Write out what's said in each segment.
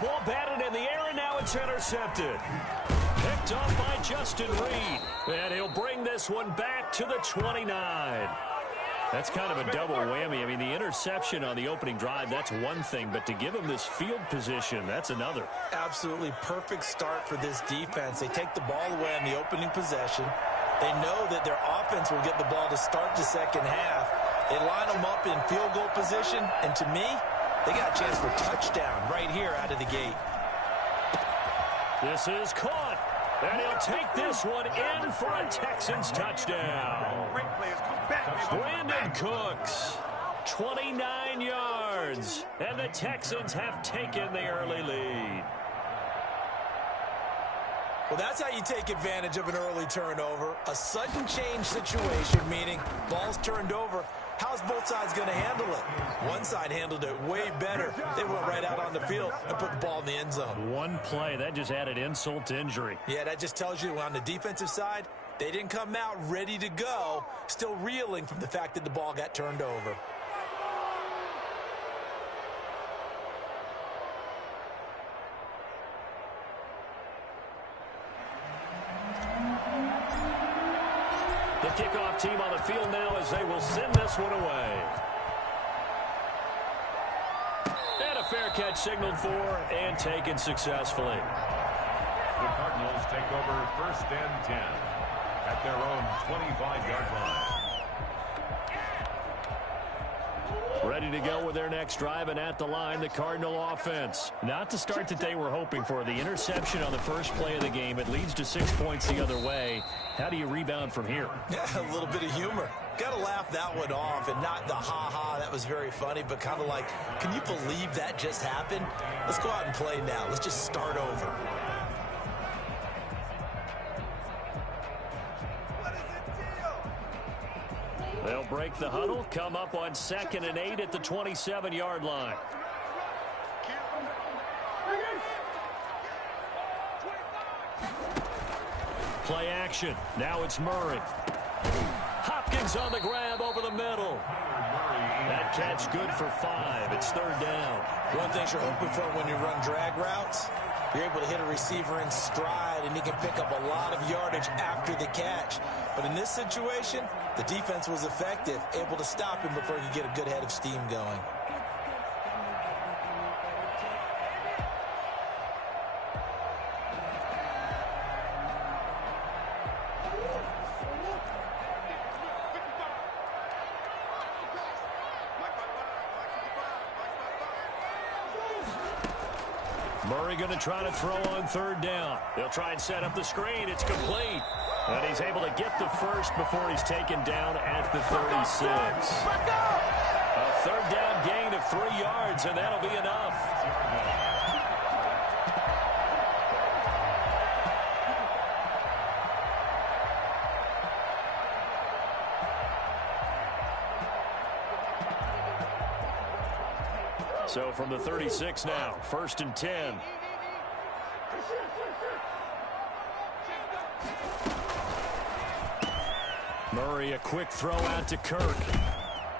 ball batted in the air, and now it's intercepted. Picked off by Justin Reed. And he'll bring this one back to the 29. That's kind of a double whammy. I mean, the interception on the opening drive, that's one thing. But to give him this field position, that's another. Absolutely perfect start for this defense. They take the ball away on the opening possession. They know that their offense will get the ball to start the second half. They line them up in field goal position. And to me, they got a chance for touchdown right here out of the gate. This is caught. And he'll take this one in for a Texans touchdown. Brandon Cooks, 29 yards. And the Texans have taken the early lead. Well, that's how you take advantage of an early turnover. A sudden change situation, meaning ball's turned over. How's both sides going to handle it? One side handled it way better. They went right out on the field and put the ball in the end zone. One play, that just added insult to injury. Yeah, that just tells you on the defensive side, they didn't come out ready to go, still reeling from the fact that the ball got turned over. The kickoff team on the field now as they will send this one away. And a fair catch signaled for and taken successfully. The Cardinals take over 1st and 10 at their own 25-yard line. Ready to go with their next drive, and at the line, the Cardinal offense. Not the start that they were hoping for. The interception on the first play of the game. It leads to 6 points the other way. How do you rebound from here? Yeah, a little bit of humor. Got to laugh that one off, and not the ha-ha, that was very funny, but kind of like, can you believe that just happened? Let's go out and play now. Let's just start over. They'll break the huddle, come up on 2nd and 8 at the 27-yard line. Play action. Now it's Murray. Hopkins on the grab over the middle. That catch good for 5. It's 3rd down. One thing you're hoping for when you run drag routes, you're able to hit a receiver in stride, and he can pick up a lot of yardage after the catch. But in this situation, the defense was effective, able to stop him before he could get a good head of steam going. Murray going to try to throw on 3rd down. They'll try and set up the screen. It's complete. And he's able to get the first before he's taken down at the 36. A 3rd down gain of 3 yards, and that'll be enough. So from the 36 now, 1st and 10. Murray, a quick throw out to Kirk.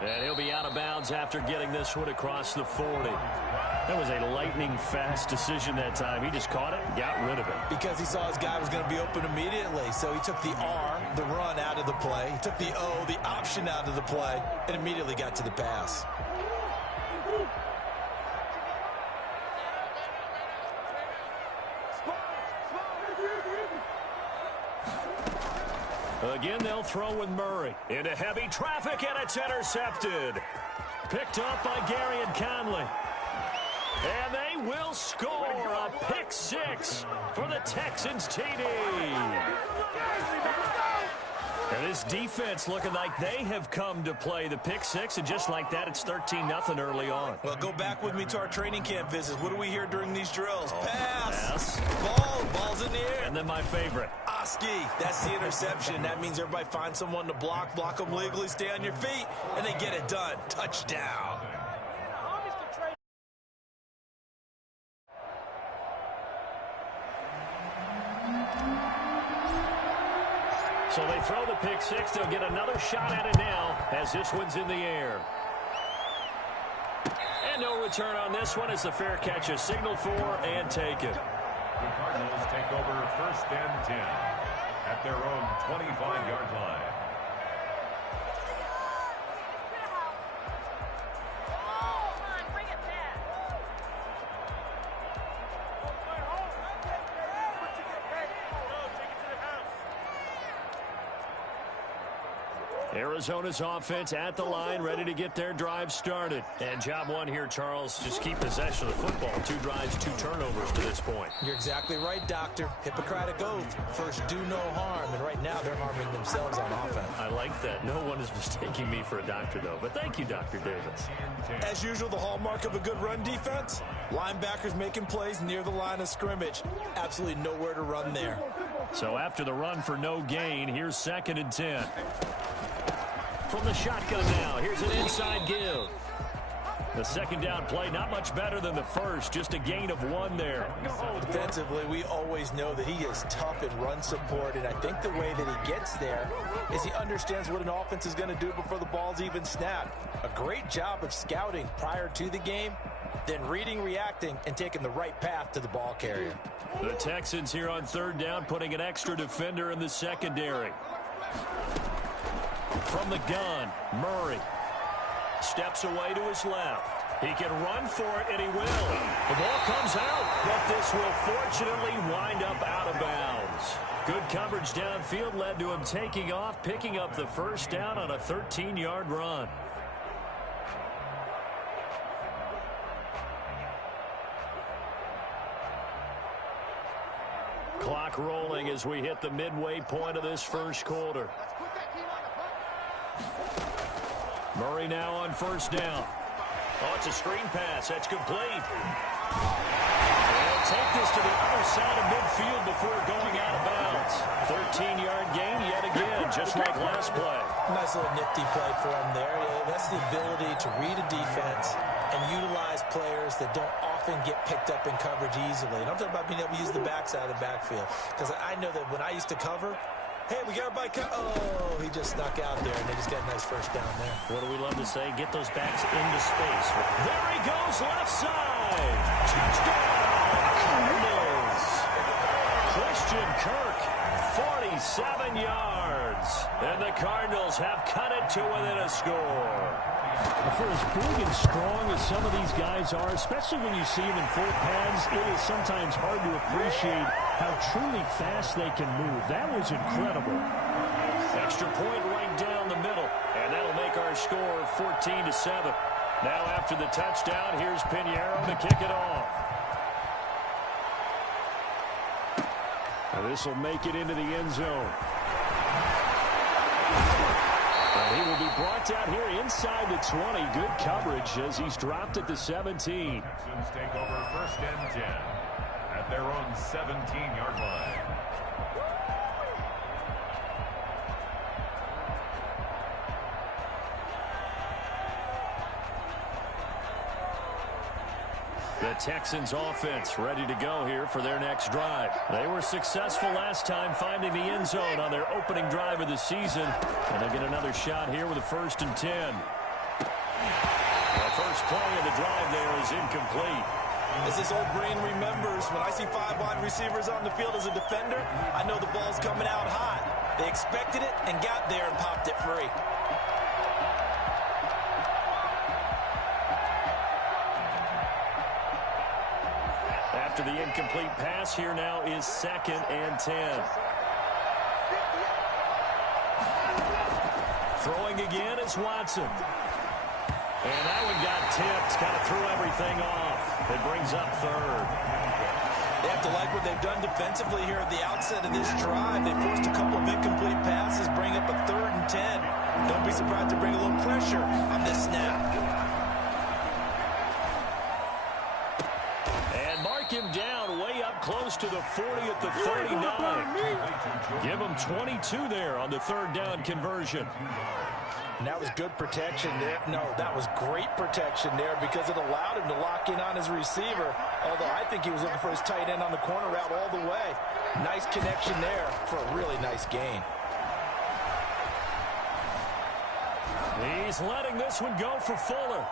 And he'll be out of bounds after getting this one across the 40. That was a lightning-fast decision that time. He just caught it and got rid of it. Because he saw his guy was going to be open immediately. So he took the R, the run, out of the play. He took the O, the option, out of the play, and immediately got to the pass. Again, they'll throw with Murray. Into heavy traffic, and it's intercepted. Picked up by Gary and Conley. And they will score a pick 6 for the Texans TD. And this defense looking like they have come to play the pick 6, and just like that, it's 13-0 early on. Well, go back with me to our training camp visits. What do we hear during these drills? Pass. Ball's in the air. And then my favorite. Oski, that's the interception. That means everybody finds someone to block them legally, stay on your feet, and they get it done. Touchdown. So they throw the pick 6. They'll get another shot at it now as this one's in the air. And And no return on this one as the fair catch is signaled for and taken. The Cardinals take over first and 10 at their own 25-yard line. Arizona's offense at the line, ready to get their drive started. And job one here, Charles, just keep possession of the football. 2 drives, 2 turnovers to this point. You're exactly right, Doctor. Hippocratic oath. First, do no harm. And right now, they're harming themselves on offense. I like that. No one is mistaking me for a doctor, though. But thank you, Dr. Davis. As usual, the hallmark of a good run defense, linebackers making plays near the line of scrimmage. Absolutely nowhere to run there. So after the run for no gain, here's 2nd and 10. From the shotgun now, here's an inside give. The second down play, not much better than the first, just a gain of 1 there. Defensively, we always know that he is tough in run support, and I think the way that he gets there is he understands what an offense is going to do before the ball's even snapped. A great job of scouting prior to the game, then reading, reacting, and taking the right path to the ball carrier. The Texans here on 3rd down, putting an extra defender in the secondary. From the gun, Murray steps away to his left. He can run for it, and he will. The ball comes out, but this will fortunately wind up out of bounds. Good coverage downfield led to him taking off, picking up the first down on a 13-yard run. Clock rolling as we hit the midway point of this first quarter. Murray now on 1st down. Oh, it's a screen pass. That's complete. They'll take this to the other side of midfield before going out of bounds. 13-yard gain yet again, just like last play. Nice little nifty play for him there. Yeah, that's the ability to read a defense and utilize players that don't often get picked up in coverage easily. And I'm talking about being able to use the backside of the backfield. Because I know that when I used to cover, hey, we got everybody cut. Oh, he just snuck out there, and they just got a nice first down there. What do we love to say? Get those backs into space. There he goes, left side. Touchdown, Cardinals. Christian Kirk, 47 yards. And the Cardinals have cut it to within a score. For as big and strong as some of these guys are, especially when you see them in full pads, it is sometimes hard to appreciate how truly fast they can move. That was incredible. Extra point right down the middle, and that'll make our score 14-7. Now after the touchdown, here's Pinheiro to kick it off. This will make it into the end zone. And he will be brought down here inside the 20. Good coverage as he's dropped at the 17. Texans take over 1st and 10 at their own 17-yard line. The Texans offense ready to go here for their next drive. They were successful last time finding the end zone on their opening drive of the season. And they'll get another shot here with a 1st and 10. The first play of the drive there is incomplete. As this old brain remembers, when I see 5 wide receivers on the field as a defender, I know the ball's coming out hot. They expected it and got there and popped it free. After the incomplete pass, here now is 2nd and 10. Throwing again is Watson. And that one got tipped, kind of threw everything off. It brings up 3rd. They have to like what they've done defensively here at the outset of this drive. They forced a couple of incomplete passes, bring up a 3rd and 10. Don't be surprised to bring a little pressure on this snap. Him down way up close to the 40 at the 39. Give him 22 there on the 3rd down conversion. And that was good protection there. No, that was great protection there because it allowed him to lock in on his receiver. Although I think he was looking for his tight end on the corner route all the way. Nice connection there for a really nice gain. He's letting this one go for Fuller.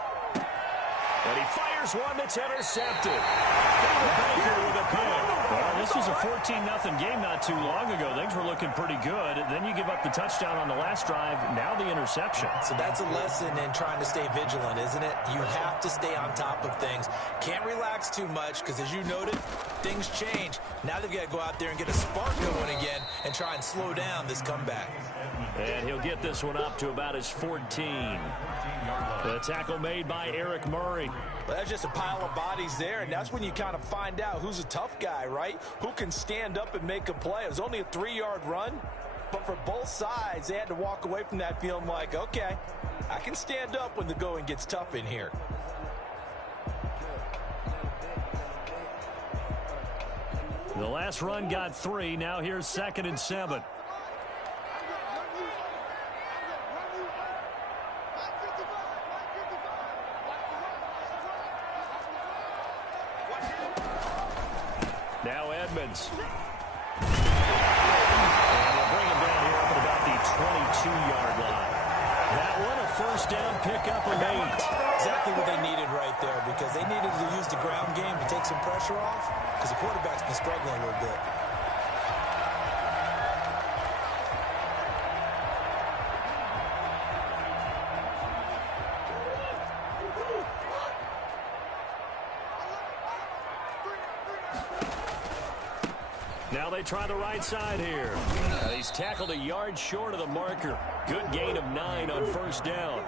And he fires one that's intercepted. Baker with a pick. Well, this was a 14-0 game not too long ago. Things were looking pretty good. Then you give up the touchdown on the last drive. Now the interception. So that's a lesson in trying to stay vigilant, isn't it? You have to stay on top of things. Can't relax too much because, as you noted, things change. Now they've got to go out there and get a spark going again and try and slow down this comeback. And he'll get this one up to about his 14. The tackle made by Eric Murray. Well, that's just a pile of bodies there, and that's when you kind of find out who's a tough guy, right? Who can stand up and make a play. It was only a 3-yard run, but for both sides, they had to walk away from that feeling like, okay, I can stand up when the going gets tough in here. The last run got 3. Now here's 2nd and 7. Now Edmonds. And they'll bring him down here up at about the 22-yard line. That one, a first down pickup of 8. Exactly what they needed right there, because they needed to use the ground game to take some pressure off, because the quarterback's been struggling a little bit. Now they try the right side here. He's tackled a yard short of the marker. Good gain of 9 on first down.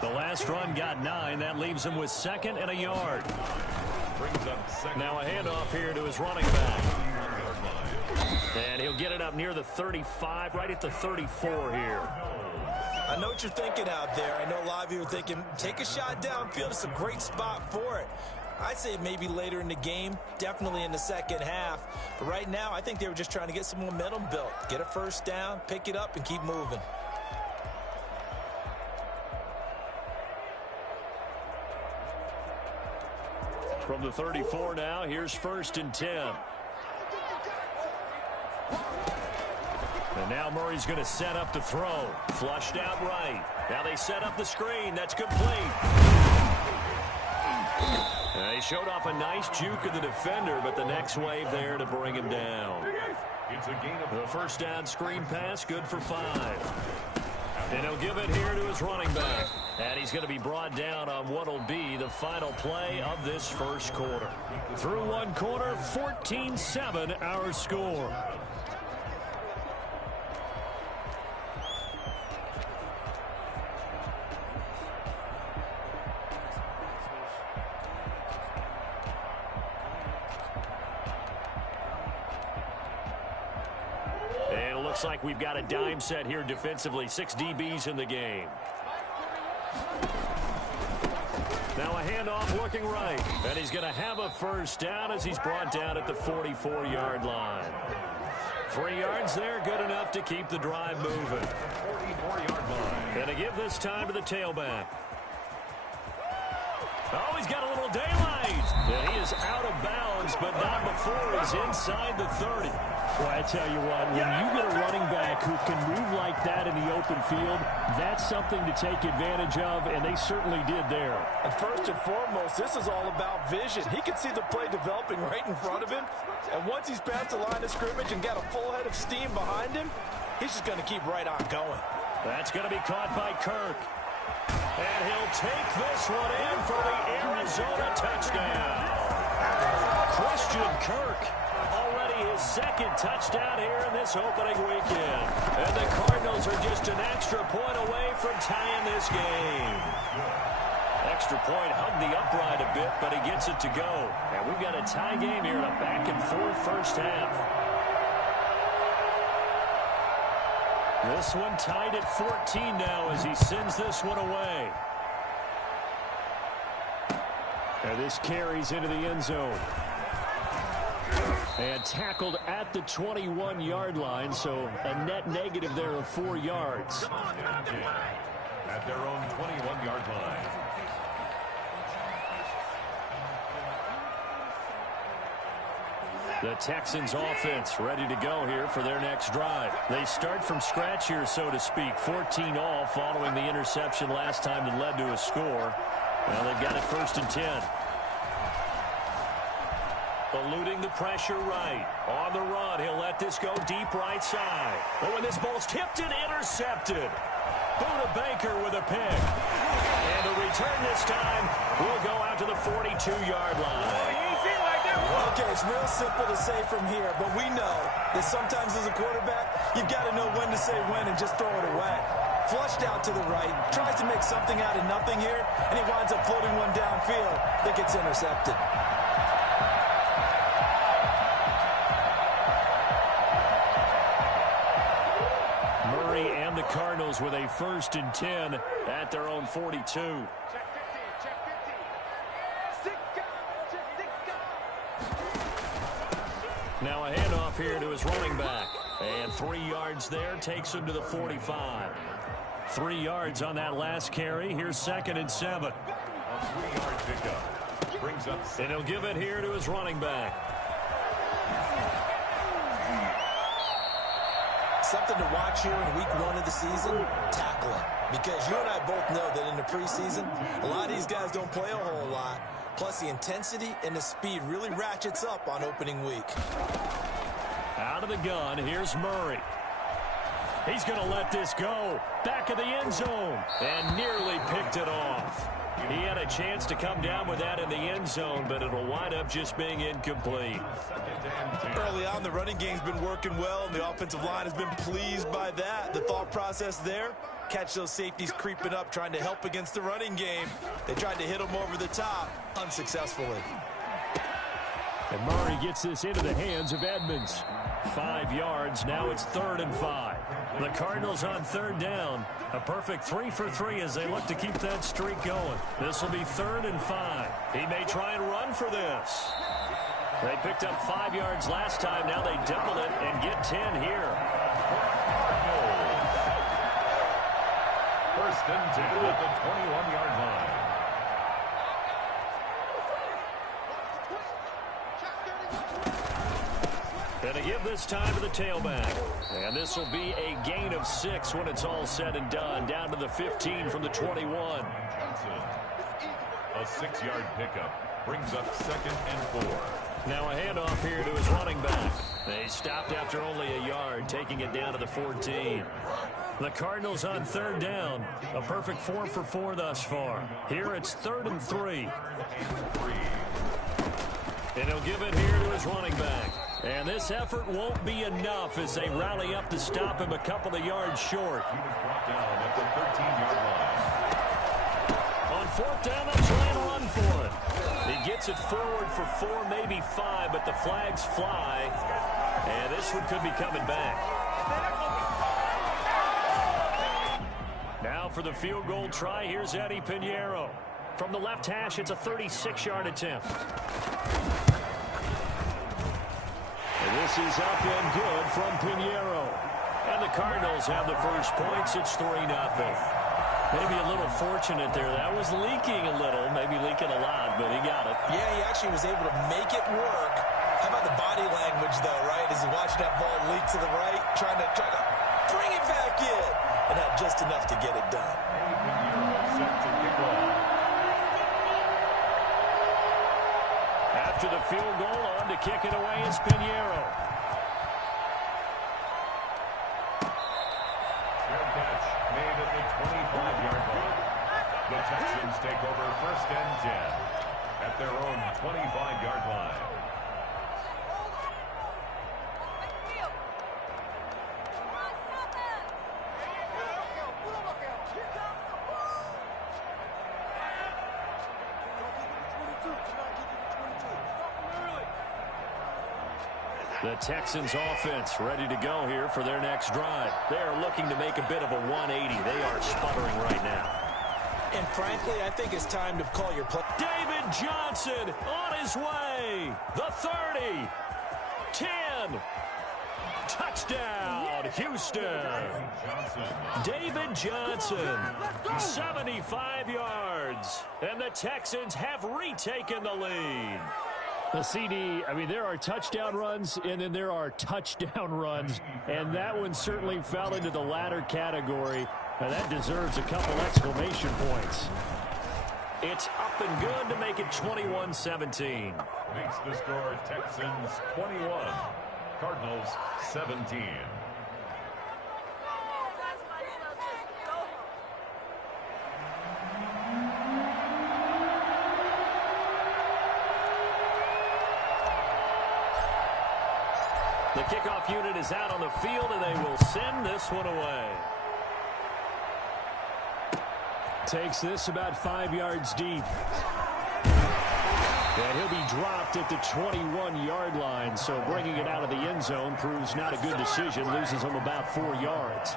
The last run got 9. That leaves him with 2nd and a yard. Now a handoff here to his running back. And he'll get it up near the 35, right at the 34 here. I know what you're thinking out there. I know a lot of you are thinking, take a shot downfield. It's a great spot for it. I'd say maybe later in the game, definitely in the second half. But right now, I think they were just trying to get some momentum built. Get a first down, pick it up, and keep moving. From the 34 now, here's 1st and 10. And now Murray's going to set up the throw. Flushed out right. Now they set up the screen. That's complete. He showed off a nice juke of the defender, but the next wave there to bring him down. It's a gain of the first down screen pass, good for 5. And he'll give it here to his running back. And he's going to be brought down on what will be the final play of this first quarter. Through one quarter, 14-7 our score. Looks like we've got a dime set here defensively. 6 DBs in the game. Now a handoff looking right. And he's going to have a first down as he's brought down at the 44-yard line. 3 yards there, good enough to keep the drive moving. 44-yard line. Going to give this time to the tailback. Oh, he's got a little daylight. And he is out of bounds, but not before he's inside the 30. Well, I tell you what, when you get a running back who can move like that in the open field, that's something to take advantage of, and they certainly did there. And first and foremost, this is all about vision. He can see the play developing right in front of him, and once he's past the line of scrimmage and got a full head of steam behind him, he's just going to keep right on going. That's going to be caught by Kirk. And he'll take this one in for the Arizona touchdown. Christian Kirk, already his 2nd touchdown here in this opening weekend. And the Cardinals are just an extra point away from tying this game. Extra point hugged the upright a bit, but he gets it to go. And we've got a tie game here in a back-and-forth first half. This one tied at 14 now as he sends this one away. And this carries into the end zone. And tackled at the 21-yard line, so a net negative there of 4 yards. At their own 21-yard line. The Texans offense ready to go here for their next drive. They start from scratch here, so to speak. 14 all following the interception last time that led to a score. Well, they've got it 1st and 10. Eluding the pressure right. On the run, he'll let this go deep right side. Oh, and this ball's tipped and intercepted. Buda Baker with a pick. And the return this time will go out to the 42-yard line. Okay, it's real simple to say from here, but we know that sometimes as a quarterback, you've got to know when to say when and just throw it away. Flushed out to the right, tries to make something out of nothing here, and he winds up floating one downfield that gets intercepted. Murray and the Cardinals with a 1st and 10 at their own 42. Now a handoff here to his running back. And 3 yards there takes him to the 45. 3 yards on that last carry. Here's 2nd and 7. A 3-yard pickup. Brings up. And he'll give it here to his running back. Something to watch here in week 1 of the season, tackling. Because you and I both know that in the preseason, a lot of these guys don't play a whole lot. Plus, the intensity and the speed really ratchets up on opening week. Out of the gun, here's Murray. He's going to let this go. Back of the end zone. And nearly picked it off. He had a chance to come down with that in the end zone, but it'll wind up just being incomplete. Early on, the running game's been working well, and the offensive line has been pleased by that. The thought process there, catch those safeties creeping up, trying to help against the running game. They tried to hit them over the top, unsuccessfully. And Murray gets this into the hands of Edmonds. 5 yards, now it's 3rd and 5. The Cardinals on 3rd down. A perfect 3 for 3 as they look to keep that streak going. This will be 3rd and 5. He may try and run for this. They picked up 5 yards last time. Now they double it and get 10 here. 1st and 10 at the 21-yard line. And a give this time to the tailback. And this will be a gain of 6 when it's all said and done. Down to the 15 from the 21. A 6-yard pickup brings up 2nd and 4. Now a handoff here to his running back. They stopped after only a yard, taking it down to the 14. The Cardinals on 3rd down. A perfect 4 for 4 thus far. Here it's 3rd and 3. And he'll give it here to his running back. And this effort won't be enough as they rally up to stop him a couple of yards short. He was brought down at the 13-yard line. On 4th down, they'll try and run for it. He gets it forward for 4, maybe 5, but the flags fly. And this one could be coming back. Now for the field goal try, here's Eddie Pinheiro. From the left hash, it's a 36-yard attempt. And this is up and good from Pinheiro. And the Cardinals have the first points. It's 3-0. Maybe a little fortunate there. That was leaking a little, maybe leaking a lot, but he got it. Yeah, he actually was able to make it work. How about the body language, though, right? As he watched that ball leak to the right, trying to bring it back in. And had just enough to get it done. Set to kick off. After the field goal, on to kick it away is Pinheiro. Fair catch made at the 25-yard line. The Texans take over 1st and 10 at their own 25-yard line. The Texans offense ready to go here for their next drive. They are looking to make a bit of a 180. They are sputtering right now. And frankly, I think it's time to call your play. David Johnson on his way. The 30. 10. Touchdown, Houston. David Johnson, 75 yards. And the Texans have retaken the lead. The CD, I mean, there are touchdown runs, and then there are touchdown runs, and that one certainly fell into the latter category. Now, that deserves a couple exclamation points. It's up and good to make it 21-17. Makes the score Texans 21, Cardinals 17. The kickoff unit is out on the field, and they will send this one away. Takes this about 5 yards deep. And he'll be dropped at the 21-yard line, so bringing it out of the end zone proves not a good decision. Loses him about 4 yards.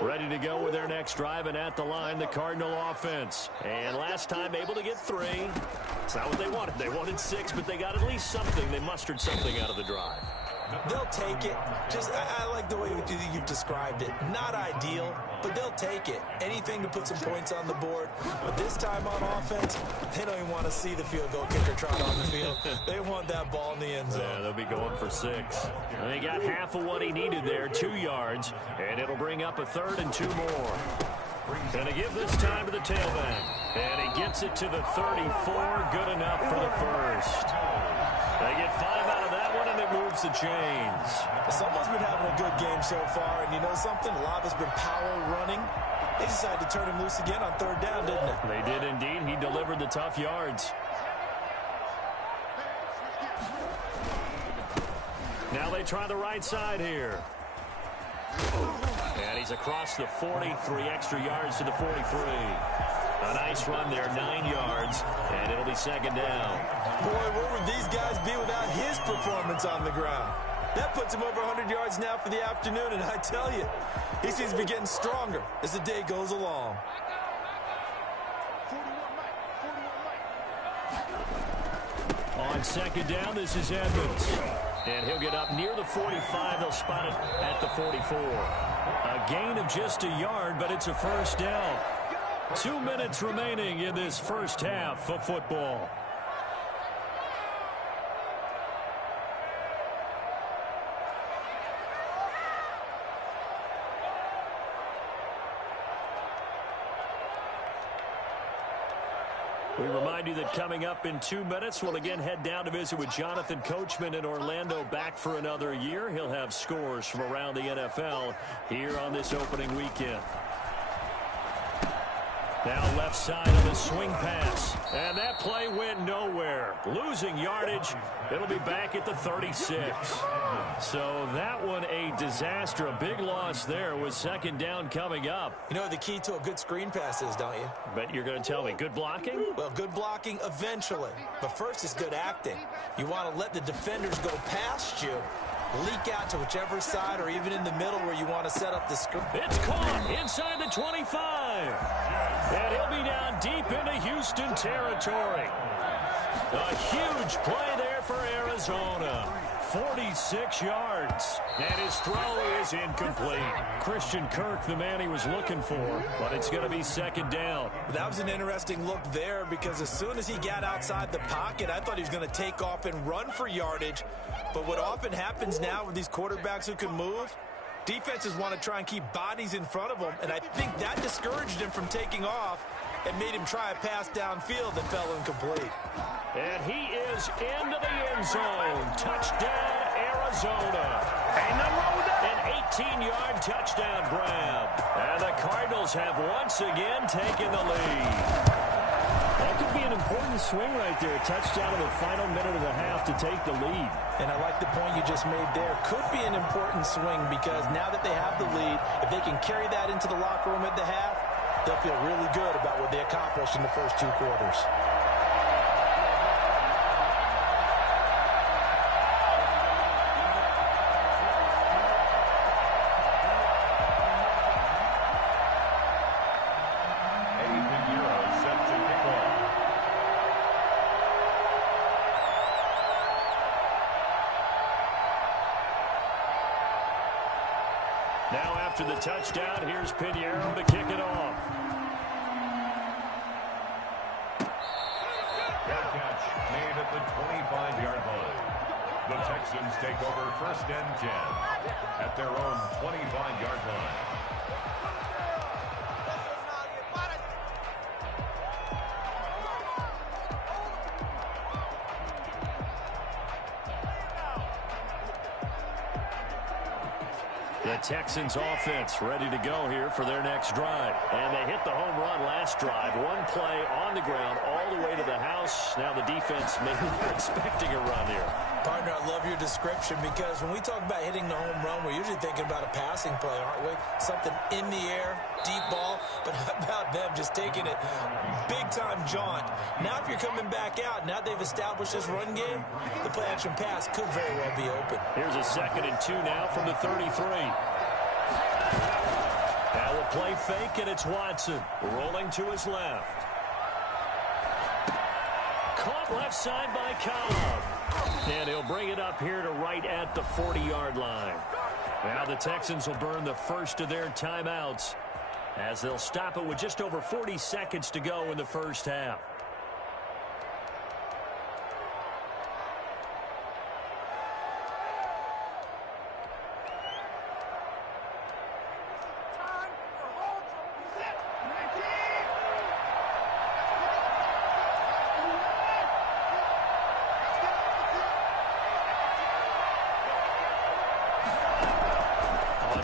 Ready to go with their next drive, and at the line, the Cardinal offense. And last time able to get 3. It's not what they wanted. They wanted 6, but they got at least something. They mustered something out of the drive. They'll take it. I like the way you've described it. Not ideal, but they'll take it. Anything to put some points on the board. But this time on offense, they don't even want to see the field goal kicker trot on the field. They want that ball in the end zone. Yeah, they'll be going for 6. And they got half of what he needed there, 2 yards, and it'll bring up a 3rd and 2 more. Going to give this time to the tailback. And he gets it to the 34. Good enough for the first. They get 5 out of that one, and it moves the chains. Someone's been having a good game so far, and you know something? A lot of it's been power running. They decided to turn him loose again on 3rd down, didn't they? They did indeed. He delivered the tough yards. Now they try the right side here. And he's across the 40, 3 extra yards to the 43. A nice run there, 9 yards, and it'll be 2nd down. Boy, where would these guys be without his performance on the ground? That puts him over 100 yards now for the afternoon, and I tell you, he seems to be getting stronger as the day goes along. On 2nd down, this is Edmonds. And he'll get up near the 45. They'll spot it at the 44. A gain of just a yard, but it's a 1st down. 2 minutes remaining in this first half of football. We remind you that coming up in 2 minutes, we'll again head down to visit with Jonathan Coachman in Orlando, back for another year. He'll have scores from around the NFL here on this opening weekend. Now left side of the swing pass. And that play went nowhere. Losing yardage. It'll be back at the 36. So that one a disaster. A big loss there with 2nd down coming up. You know what the key to a good screen pass is, don't you? But you're going to tell me, good blocking? Well, good blocking eventually. But first is good acting. You want to let the defenders go past you, leak out to whichever side or even in the middle where you want to set up the screen. It's caught inside the 25. And he'll be down deep into Houston territory. A huge play there for Arizona. 46 yards. And his throw is incomplete. Christian Kirk, the man he was looking for, but it's going to be 2nd down. That was an interesting look there because as soon as he got outside the pocket, I thought he was going to take off and run for yardage. But what often happens now with these quarterbacks who can move, defenses want to try and keep bodies in front of them, and I think that discouraged him from taking off and made him try a pass downfield that fell incomplete. And he is into the end zone. Touchdown, Arizona. An 18-yard touchdown grab. And the Cardinals have once again taken the lead. That could be an important swing right there. A touchdown in the final minute of the half to take the lead. And I like the point you just made there. Could be an important swing because now that they have the lead, if they can carry that into the locker room at the half, they'll feel really good about what they accomplished in the first 2 quarters. Now after the touchdown, here's Pinheiro to kick it off. made at the 25-yard line. The Texans take over 1st and 10 at their own 25-yard line. The Texans offense ready to go here for their next drive. And they hit the home run last drive. One play on the ground all the way to the house. Now the defense maybe expecting a run here. Partner, I love your description because when we talk about hitting the home run, we're usually thinking about a passing play, aren't we? Something in the air, deep ball. But how about them just taking it big-time jaunt? Now if you're coming back out, now they've established this run game, the play-action pass could very well be open. Here's a 2nd and 2 now from the 33. Now a play fake, and it's Watson rolling to his left. Caught left side by Cobb. And he'll bring it up here to right at the 40-yard line. Now the Texans will burn the first of their timeouts as they'll stop it with just over 40 seconds to go in the first half.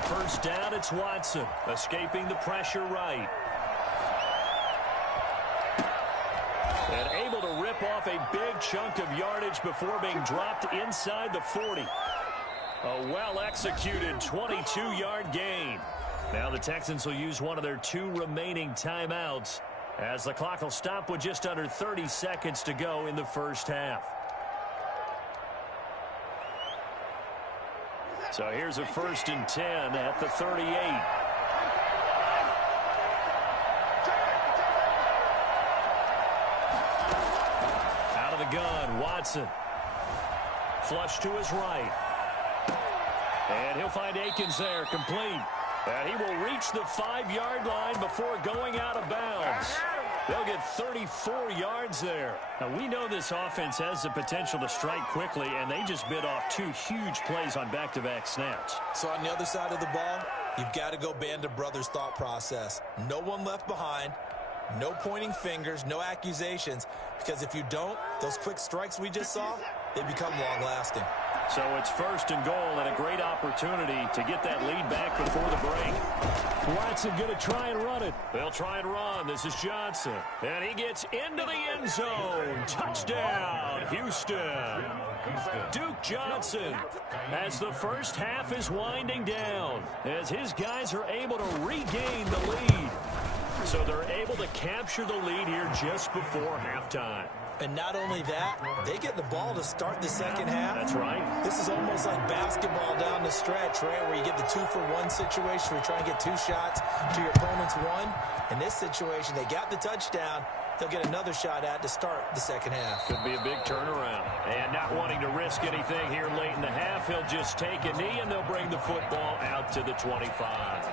First down, it's Watson, escaping the pressure right. And able to rip off a big chunk of yardage before being dropped inside the 40. A well-executed 22-yard gain. Now the Texans will use one of their 2 remaining timeouts as the clock will stop with just under 30 seconds to go in the first half. So here's a 1st and 10 at the 38. Out of the gun, Watson. Flush to his right. And he'll find Akins there, complete. And he will reach the 5-yard line before going out of bounds. They'll get 34 yards there. Now, we know this offense has the potential to strike quickly, and they just bit off 2 huge plays on back-to-back snaps. So on the other side of the ball, you've got to go band of brothers thought process. No one left behind, no pointing fingers, no accusations, because if you don't, those quick strikes we just saw, they become long-lasting. So it's 1st and goal and a great opportunity to get that lead back before the break. Watson going to try and run it. They'll try and run. This is Johnson. And he gets into the end zone. Touchdown, Houston. Duke Johnson, as the first half is winding down, as his guys are able to regain the lead. So they're able to capture the lead here just before halftime. And not only that, they get the ball to start the second half. That's right. This is almost like basketball down the stretch, right, where you get the 2-for-1 situation where you try and get 2 shots to your opponent's 1. In this situation, they got the touchdown. They'll get another shot at to start the second half. Could be a big turnaround. And not wanting to risk anything here late in the half, he'll just take a knee, and they'll bring the football out to the 25.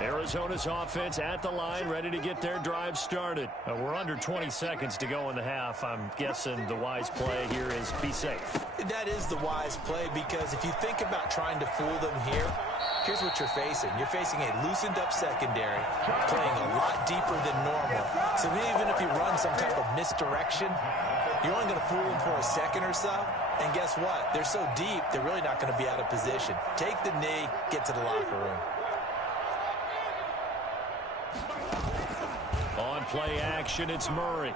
Arizona's offense at the line, ready to get their drive started. We're under 20 seconds to go in the half. I'm guessing the wise play here is be safe. That is the wise play, because if you think about trying to fool them here, here's what you're facing. You're facing a loosened-up secondary, playing a lot deeper than normal. So even if you run some type of misdirection, you're only going to fool them for a second or so. And guess what? They're so deep, they're really not going to be out of position. Take the knee, get to the locker room. On play action, it's Murray.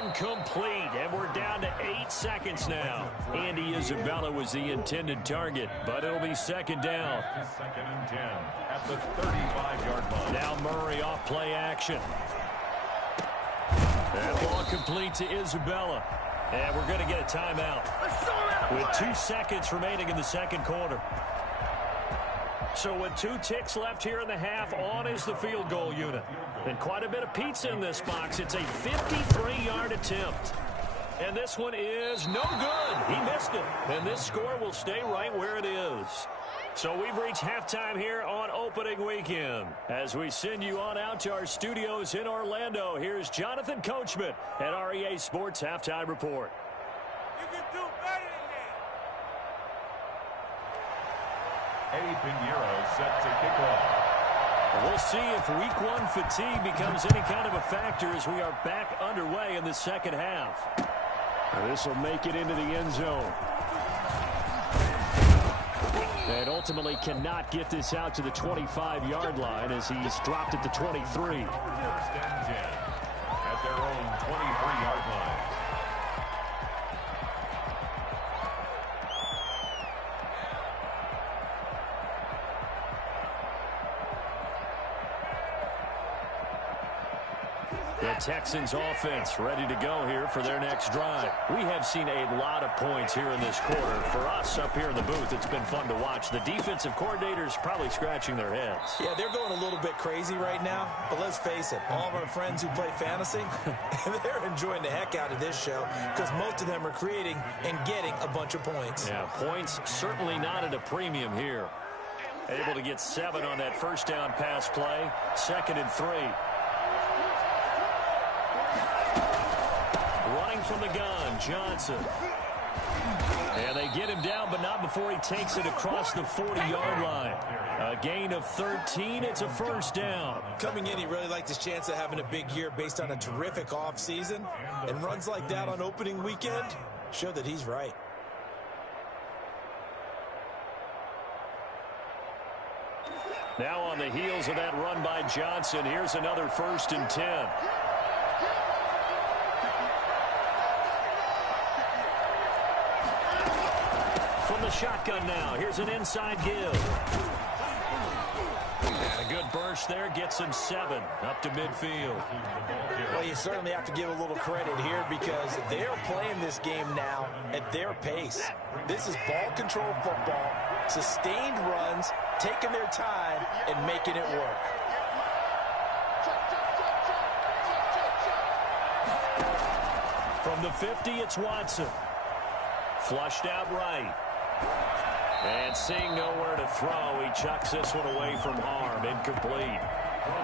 Incomplete, and we're down to 8 seconds now. Andy Isabella was the intended target, but it'll be second down. 2nd and 10 at the 35-yard line. Now Murray off play action. That ball complete to Isabella. And we're going to get a timeout with 2 seconds remaining in the second quarter. So with 2 ticks left here in the half, on is the field goal unit. And quite a bit of pizza in this box. It's a 53-yard attempt. And this one is no good. He missed it. And this score will stay right where it is. So we've reached halftime here on opening weekend. As we send you on out to our studios in Orlando, here's Jonathan Coachman at REA Sports Halftime Report. You can do better than that. Eddie Pinheiro set to kick off. We'll see if week one fatigue becomes any kind of a factor as we are back underway in the second half. This will make it into the end zone. And ultimately cannot get this out to the 25-yard line as he's dropped at the 23. First and 10 at their own 23-yard line. The Texans offense ready to go here for their next drive. We have seen a lot of points here in this quarter. For us up here in the booth, it's been fun to watch. The defensive coordinators probably scratching their heads. Yeah, they're going a little bit crazy right now. But let's face it, all of our friends who play fantasy, they're enjoying the heck out of this show because most of them are creating and getting a bunch of points. Yeah, points certainly not at a premium here. Able to get 7 on that first down pass play. 2nd and 3. Running from the gun, Johnson. And they get him down, but not before he takes it across the 40-yard line. A gain of 13. It's a first down. Coming in, he really liked his chance of having a big year based on a terrific offseason. And runs like that on opening weekend show that he's right. Now on the heels of that run by Johnson, here's another 1st and 10. From the shotgun now, here's an inside give. And a good burst there gets him 7 up to midfield. Well, you certainly have to give a little credit here because they're playing this game now at their pace. This is ball control football, sustained runs, taking their time and making it work. From the 50, it's Watson. Flushed out right. And seeing nowhere to throw, he chucks this one away from harm. Incomplete.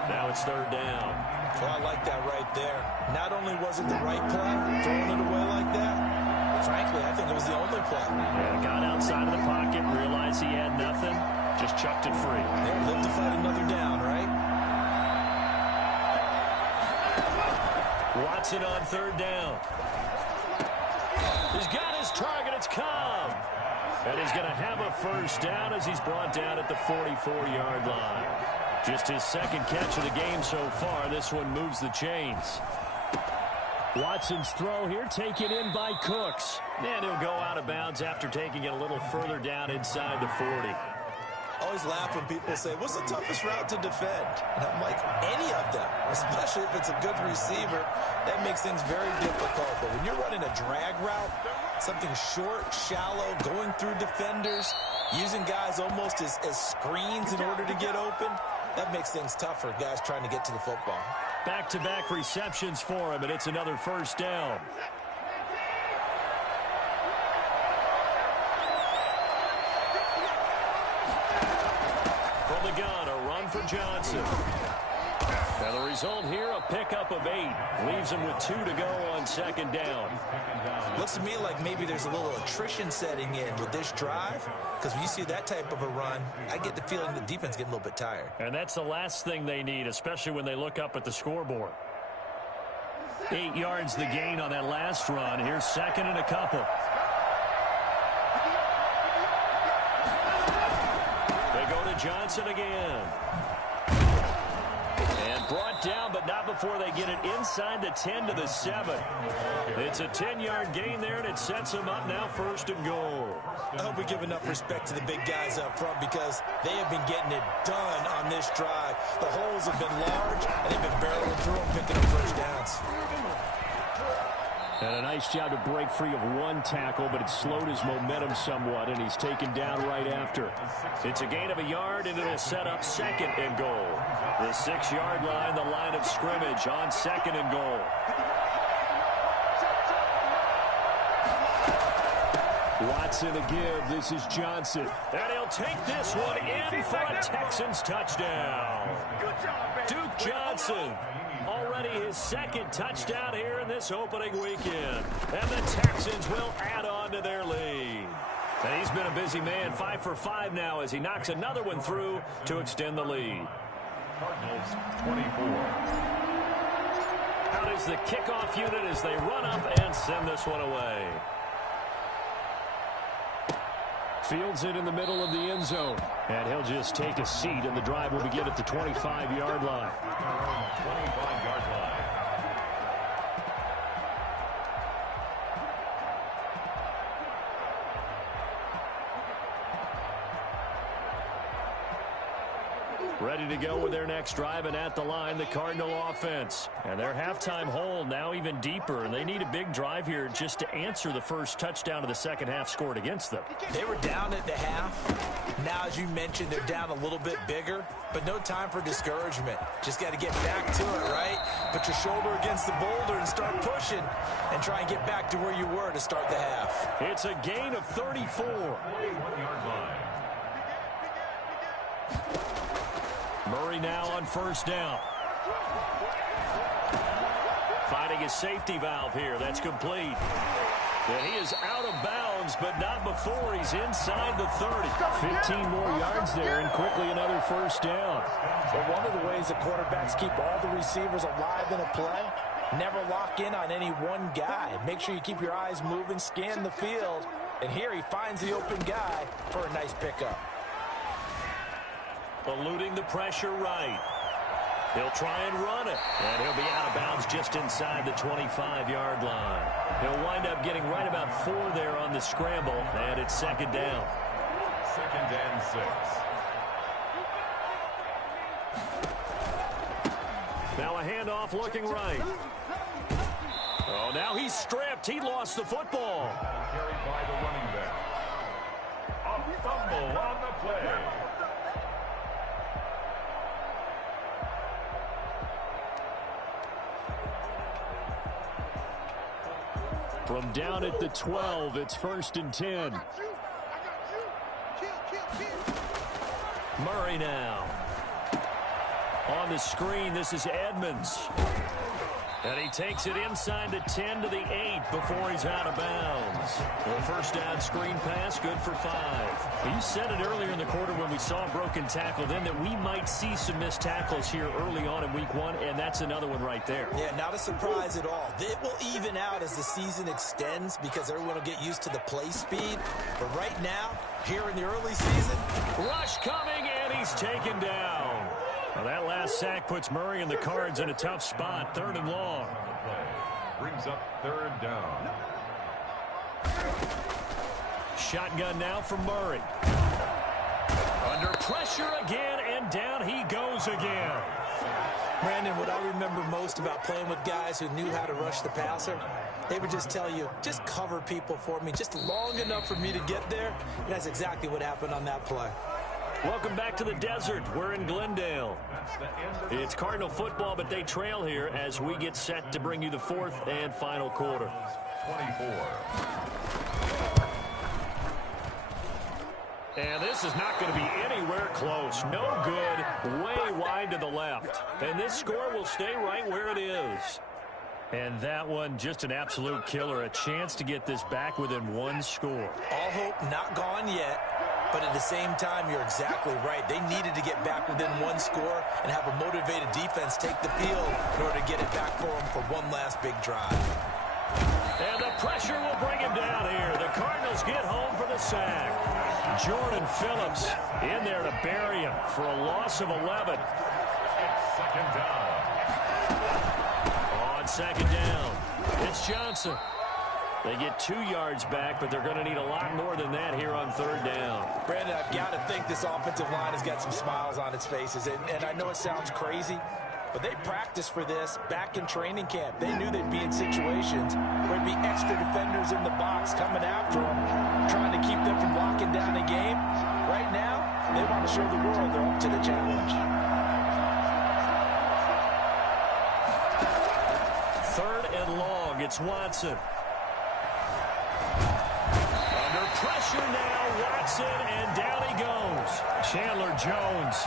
Now it's 3rd down. Well, I like that right there. Not only was it the right play, throwing it away like that, but frankly, I think it was the only play. Yeah, got outside of the pocket, realized he had nothing, just chucked it free. They live to fight another down, right? Watson on 3rd down. He's got his target. It's Cobb. And he's going to have a first down as he's brought down at the 44-yard line. Just his 2nd catch of the game so far. This one moves the chains. Watson's throw here taken in by Cooks. And he'll go out of bounds after taking it a little further down inside the 40. I always laugh when people say, what's the toughest route to defend? And I'm like, any of them, especially if it's a good receiver. That makes things very difficult. But when you're running a drag route, something short, shallow, going through defenders, using guys almost as screens in order to get open, that makes things tough for guys trying to get to the football. Back-to-back receptions for him, and it's another first down. From the gun, a run for Johnson. Now the result here, a pickup of 8. Leaves him with 2 to go on 2nd down. Looks to me like maybe there's a little attrition setting in with this drive, because when you see that type of a run, I get the feeling the defense getting a little bit tired. And that's the last thing they need, especially when they look up at the scoreboard. 8 yards the gain on that last run. Here's 2nd and a couple. They go to Johnson again. And brought down, but not before they get it inside the 10 to the 7. It's a 10-yard gain there, and it sets them up now 1st and goal. I hope we give enough respect to the big guys up front because they have been getting it done on this drive. The holes have been large, and they've been barreling through them, picking up first downs. And a nice job to break free of 1 tackle, but it slowed his momentum somewhat, and he's taken down right after. It's a gain of 1 yard, and it'll set up 2nd and goal. The 6-yard line, the line of scrimmage on 2nd and goal. Watson to give. This is Johnson. And he'll take this one in for a Texans touchdown. Duke Johnson, already his second touchdown here in this opening weekend. And the Texans will add on to their lead. And he's been a busy man, 5 for 5 now as he knocks another one through to extend the lead. Cardinals 24. Out is the kickoff unit as they run up and send this one away. Fields it in the middle of the end zone. And he'll just take a seat, and the drive will begin at the 25-yard line. 25-yard line. Ready to go with their next drive, and at the line, the Cardinal offense. And their halftime hole now even deeper, and they need a big drive here just to answer the first touchdown of the second half scored against them. They were down at the half. Now, as you mentioned, they're down a little bit bigger, but no time for discouragement. Just got to get back to it, right? Put your shoulder against the boulder and start pushing and try and get back to where you were to start the half. It's a gain of 34. 41-yard line. Murray now on first down. Finding his safety valve here. That's complete. And he is out of bounds, but not before he's inside the 30. 15 more yards there, and quickly another first down. But one of the ways the quarterbacks keep all the receivers alive in a play, never lock in on any one guy. Make sure you keep your eyes moving, scan the field, and here he finds the open guy for a nice pickup. Eluding the pressure right. He'll try and run it. And he'll be out of bounds just inside the 25-yard line. He'll wind up getting right about 4 there on the scramble. And it's second down. 2nd and 6. Now a handoff looking right. Oh, now he's stripped. He lost the football. Carried by the running back. A fumble on the play. From down at the 12, it's 1st and 10. Murray now. On the screen, this is Edmonds. And he takes it inside the 10 to the 8 before he's out of bounds. Well, first down screen pass, good for 5. You said it earlier in the quarter when we saw a broken tackle then that we might see some missed tackles here early on in week 1, and that's another one right there. Yeah, not a surprise at all. It will even out as the season extends because everyone will get used to the play speed. But right now, here in the early season, rush coming, and he's taken down. Well, that last sack puts Murray and the Cards in a tough spot, 3rd and long. Brings up 3rd down. Shotgun now for Murray. Under pressure again, and down he goes again. Brandon, what I remember most about playing with guys who knew how to rush the passer, they would just tell you, just cover people for me, just long enough for me to get there. And that's exactly what happened on that play. Welcome back to the desert. We're in Glendale. It's Cardinal football, but they trail here as we get set to bring you the 4th and final quarter. 24. And this is not going to be anywhere close. No good. Way wide to the left. And this score will stay right where it is. And that one, just an absolute killer. A chance to get this back within 1 score. All hope not gone yet. But at the same time, you're exactly right. They needed to get back within 1 score and have a motivated defense take the field in order to get it back for them for one last big drive. And the pressure will bring him down here. The Cardinals get home for the sack. Jordan Phillips in there to bury him for a loss of 11. It's 2nd down. On 2nd down, it's Johnson. They get 2 yards back, but they're going to need a lot more than that here on 3rd down. Brandon, I've got to think this offensive line has got some smiles on its faces. And I know it sounds crazy, but they practiced for this back in training camp. They knew they'd be in situations where there'd be extra defenders in the box coming after them, trying to keep them from locking down a game. Right now, they want to show the world they're up to the challenge. 3rd and long, it's Watson. Under pressure now. Watson, and down he goes. Chandler Jones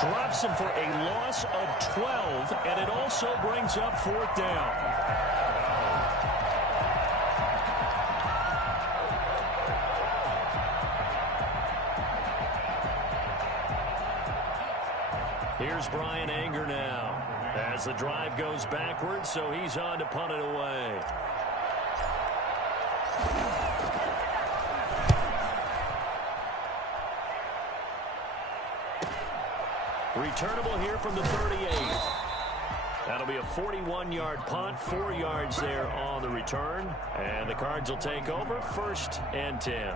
drops him for a loss of 12, and it also brings up 4th down. Here's Brian Anger now as the drive goes backwards, so he's on to punt it away. Returnable here from the 38. That'll be a 41-yard punt, 4 yards there on the return, and the Cards will take over 1st and 10.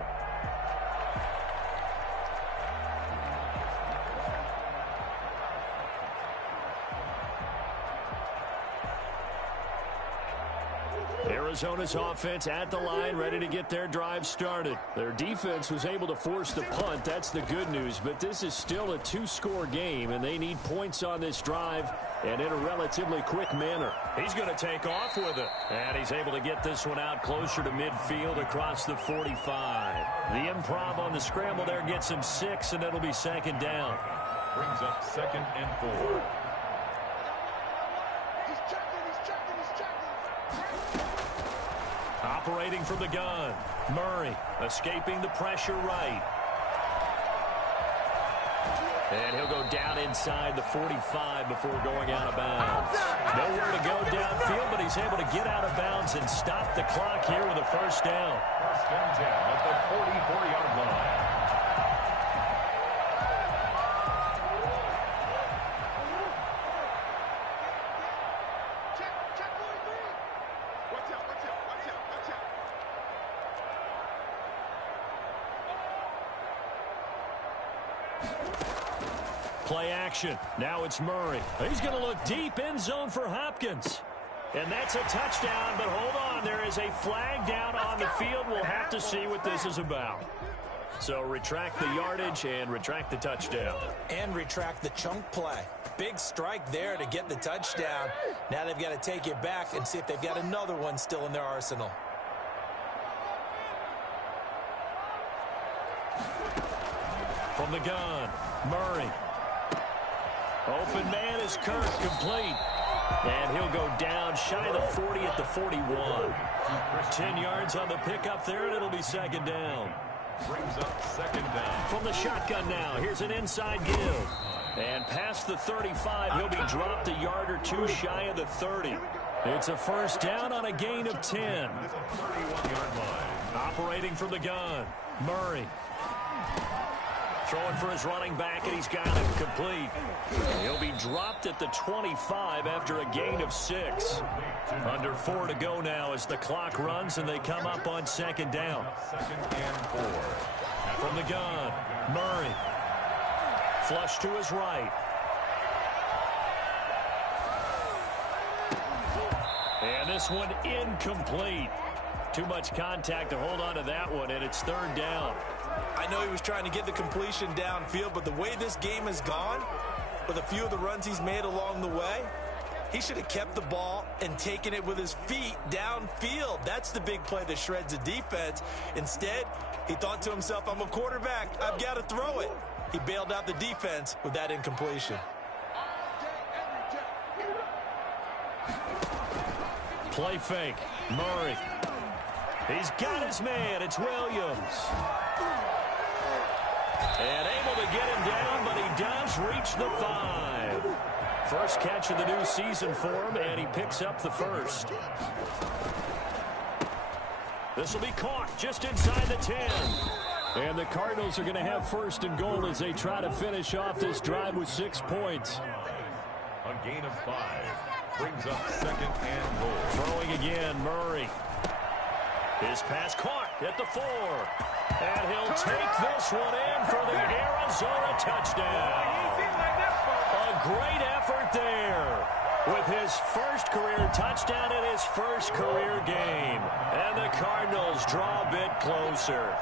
Arizona's offense at the line, ready to get their drive started. Their defense was able to force the punt. That's the good news, but this is still a 2-score game, and they need points on this drive and in a relatively quick manner. He's going to take off with it, and he's able to get this one out closer to midfield across the 45. The improv on the scramble there gets him 6, and it'll be 2nd down. Brings up 2nd and 4. Operating from the gun, Murray escaping the pressure right. And he'll go down inside the 45 before going out of bounds. Nowhere to go downfield, but he's able to get out of bounds and stop the clock here with a 1st down. 1st and 10 at the 44-yard line. Play action. Now it's Murray. He's going to look deep end zone for Hopkins. And that's a touchdown, but hold on. There is a flag down on the field. We'll have to see what this is about. So retract the yardage and retract the touchdown. And retract the chunk play. Big strike there to get the touchdown. Now they've got to take it back and see if they've got another one still in their arsenal. From the gun, Murray. Open man is Kirk, complete. And he'll go down shy of the 40 at the 41. 10 yards on the pickup there, and it'll be 2nd down. Brings up 2nd down. From the shotgun now, here's an inside give. And past the 35, he'll be dropped a yard or 2 shy of the 30. It's a 1st down on a gain of 10. 31-yard line. Operating from the gun, Murray. Throwing for his running back, and he's got it complete. He'll be dropped at the 25 after a gain of 6. Under 4 to go now as the clock runs, and they come up on 2nd down. 2nd and 4. From the gun, Murray. Flush to his right. And this one incomplete. Too much contact to hold on to that one, and it's 3rd down. I know he was trying to get the completion downfield, but the way this game has gone, with a few of the runs he's made along the way, he should have kept the ball and taken it with his feet downfield. That's the big play that shreds the defense. Instead, he thought to himself, I'm a quarterback. I've got to throw it. He bailed out the defense with that incompletion. Play fake. Murray. He's got his man. It's Williams. And able to get him down, but he does reach the 5. First catch of the new season for him, and he picks up the 1st. This will be caught just inside the 10. And the Cardinals are going to have 1st and goal as they try to finish off this drive with 6 points. A gain of 5. Brings up 2nd and goal. Throwing again, Murray. His pass caught at the 4. And he'll take this one in for the Arizona touchdown. A great effort there with his 1st career touchdown in his 1st career game. And the Cardinals draw a bit closer.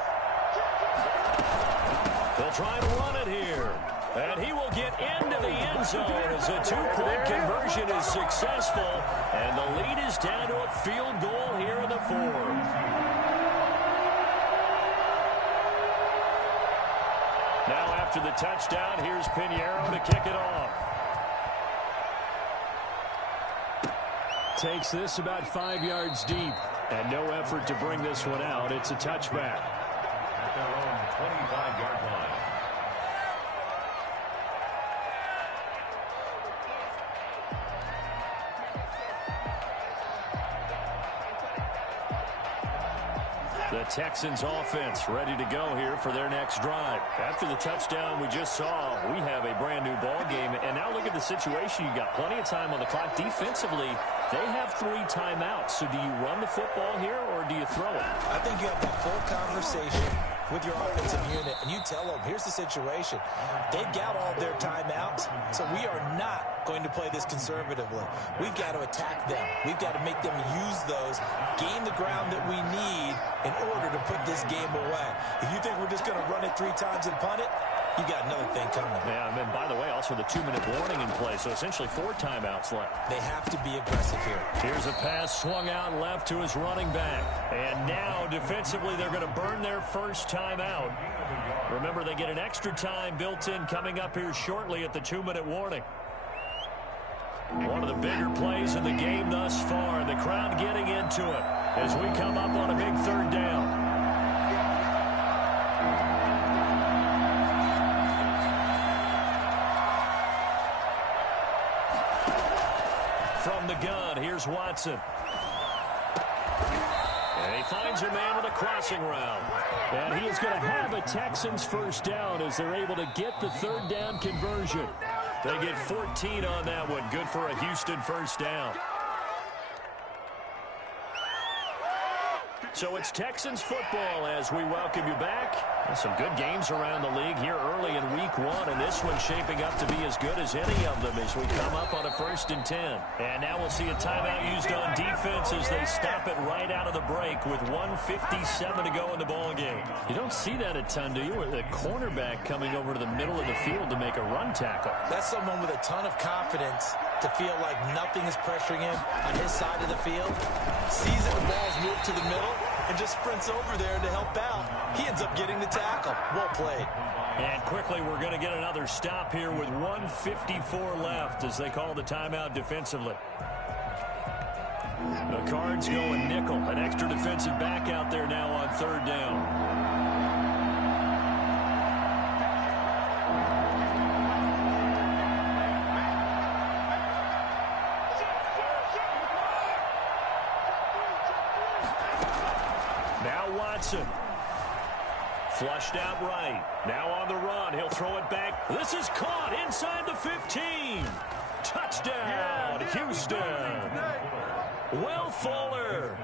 They'll try to run it here. And he will get into the end zone as a 2-point conversion is successful. And the lead is down to a field goal here in the 4th. Now after the touchdown, here's Pinheiro to kick it off. Takes this about 5 yards deep. And no effort to bring this one out. It's a touchback. At their own 25-yard line. The Texans offense ready to go here for their next drive. After the touchdown we just saw, we have a brand new ball game. And now look at the situation. You got plenty of time on the clock. Defensively, they have 3 timeouts. So do you run the football here or do you throw it? I think you have that full conversation with your offensive unit, and you tell them, here's the situation. They've got all their timeouts, so we are not going to play this conservatively. We've got to attack them. We've got to make them use those, gain the ground that we need in order to put this game away. If you think we're just going to run it 3 times and punt it, you got another thing coming. Yeah, and then, by the way, also the 2-minute warning in play, so essentially 4 timeouts left. They have to be aggressive here. Here's a pass swung out left to his running back. And now, defensively, they're going to burn their first timeout. Remember, they get an extra time built in coming up here shortly at the 2-minute warning. One of the bigger plays in the game thus far, and the crowd getting into it as we come up on a big 3rd down. From the gun, here's Watson. And he finds a man with a crossing route. And he is going to have a Texans first down as they're able to get the 3rd down conversion. They get 14 on that one. Good for a Houston first down. So it's Texans football as we welcome you back. And some good games around the league here early in week 1, and this one's shaping up to be as good as any of them as we come up on a 1st and 10. And now we'll see a timeout used on defense as they stop it right out of the break with 1:57 to go in the ball game. You don't see that a ton, do you? With a cornerback coming over to the middle of the field to make a run tackle. That's someone with a ton of confidence to feel like nothing is pressuring him on his side of the field. Sees that the ball's moved to the middle and just sprints over there to help out. He ends up getting the tackle. Well played. And quickly, we're going to get another stop here with 1:54 left as they call the timeout defensively. The Cards going nickel. An extra defensive back out there now on 3rd down. Watson. Flushed out right. Now on the run. He'll throw it back. This is caught inside the 15. Touchdown, Houston. Will Fuller,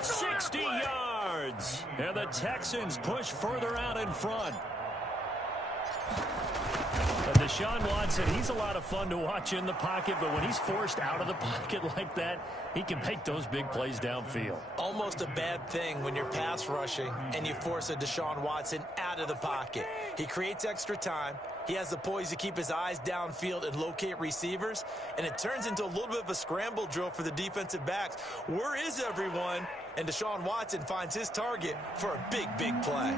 60 yards. And the Texans push further out in front. Deshaun Watson, he's a lot of fun to watch in the pocket, but when he's forced out of the pocket like that, he can make those big plays downfield. Almost a bad thing when you're pass rushing and you force a Deshaun Watson out of the pocket. He creates extra time. He has the poise to keep his eyes downfield and locate receivers, and it turns into a little bit of a scramble drill for the defensive backs. Where is everyone? And Deshaun Watson finds his target for a big, big play.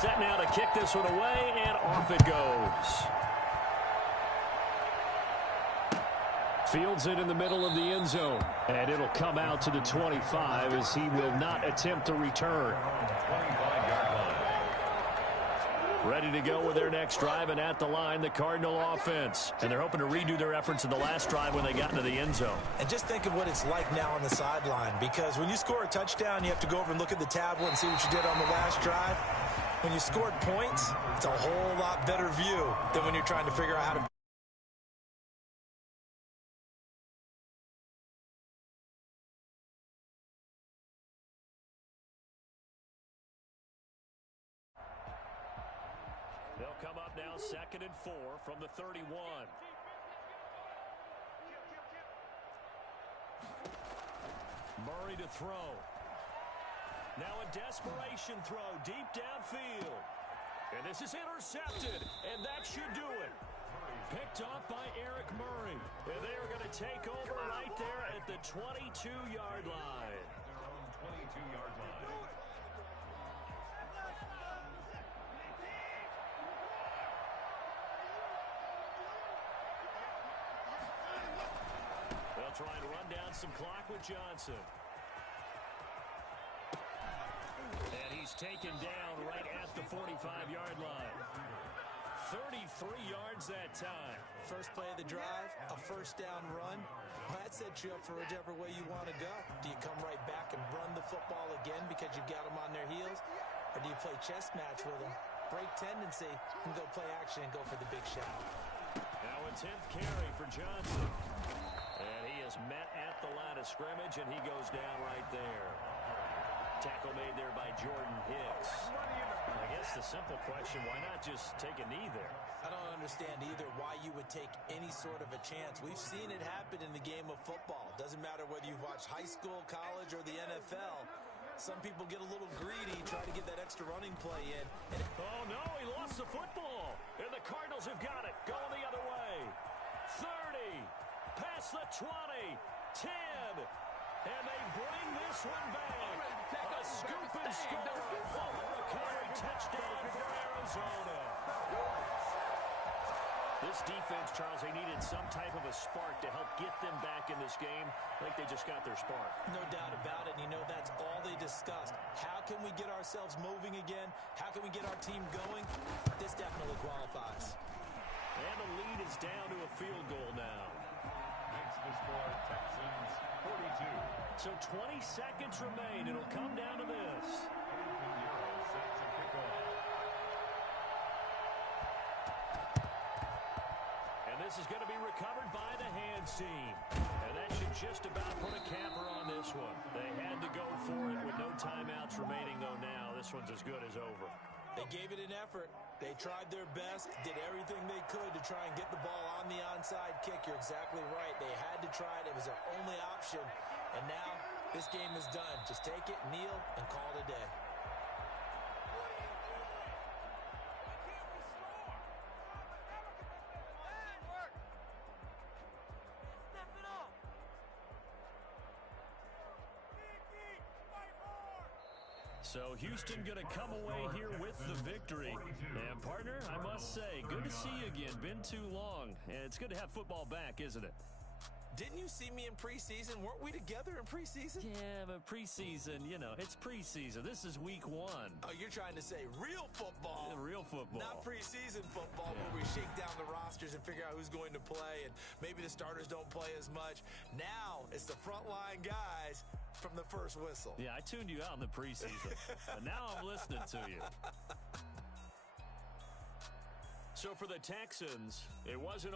Set now to kick this one away, and off it goes. Fields it in the middle of the end zone, and it'll come out to the 25 as he will not attempt to return. 25-yard line. Ready to go with their next drive, and at the line, the Cardinal offense. And they're hoping to redo their efforts in the last drive when they got into the end zone. And just think of what it's like now on the sideline, because when you score a touchdown, you have to go over and look at the tablet and see what you did on the last drive. When you scored points, it's a whole lot better view than when you're trying to figure out how to. They'll come up now 2nd and 4 from the 31. Murray to throw. Now a desperation throw deep downfield. And this is intercepted, and that should do it. Picked off by Eric Murray. And they are going to take over right there at the 22-yard line. 22-yard line. They'll try and run down some clock with Johnson. And he's taken down right at the 45-yard line. 33 yards that time. First play of the drive, a first down run. Well, that sets you up for whichever way you want to go. Do you come right back and run the football again because you've got them on their heels? Or do you play chess match with them, break tendency, and go play action and go for the big shot? Now a 10th carry for Johnson. And he is met at the line of scrimmage, and he goes down right there. Tackle made there by Jordan Hicks. I guess the simple question, why not just take a knee there? I don't understand either why you would take any sort of a chance. We've seen it happen in the game of football. Doesn't matter whether you've watched high school, college, or the NFL. Some people get a little greedy, try to get that extra running play in. Oh, no, he lost the football. And the Cardinals have got it. Going the other way. 30. Past the 20. 10. And they bring this one back. A scoop and score. Full recovery touchdown for Arizona. This defense, Charles, they needed some type of a spark to help get them back in this game. I think they just got their spark. No doubt about it. And you know, that's all they discussed. How can we get ourselves moving again? How can we get our team going? This definitely qualifies. And the lead is down to a field goal now. Makes the score Texans 42. So 20 seconds remain. It'll come down to this. Set to kick off. And this is going to be recovered by the hands team. And that should just about put a capper on this one. They had to go for it with no timeouts remaining, though now. This one's as good as over. They gave it an effort. They tried their best, did everything they could to try and get the ball on the onside kick. You're exactly right. They had to try it. It was their only option. And now this game is done. Just take it, kneel, and call it a day. So Houston going to come away here with the victory. And, partner, I must say, good to see you again. Been too long. And it's good to have football back, isn't it? Didn't you see me in preseason? Weren't we together in preseason? Yeah, but preseason, you know, it's preseason. This is week 1. Oh, you're trying to say real football. Yeah, real football. Not preseason football where we shake down the rosters and figure out who's going to play, and maybe the starters don't play as much. Now it's the frontline guys from the first whistle. Yeah, I tuned you out in the preseason. But now I'm listening to you. So for the Texans, it wasn't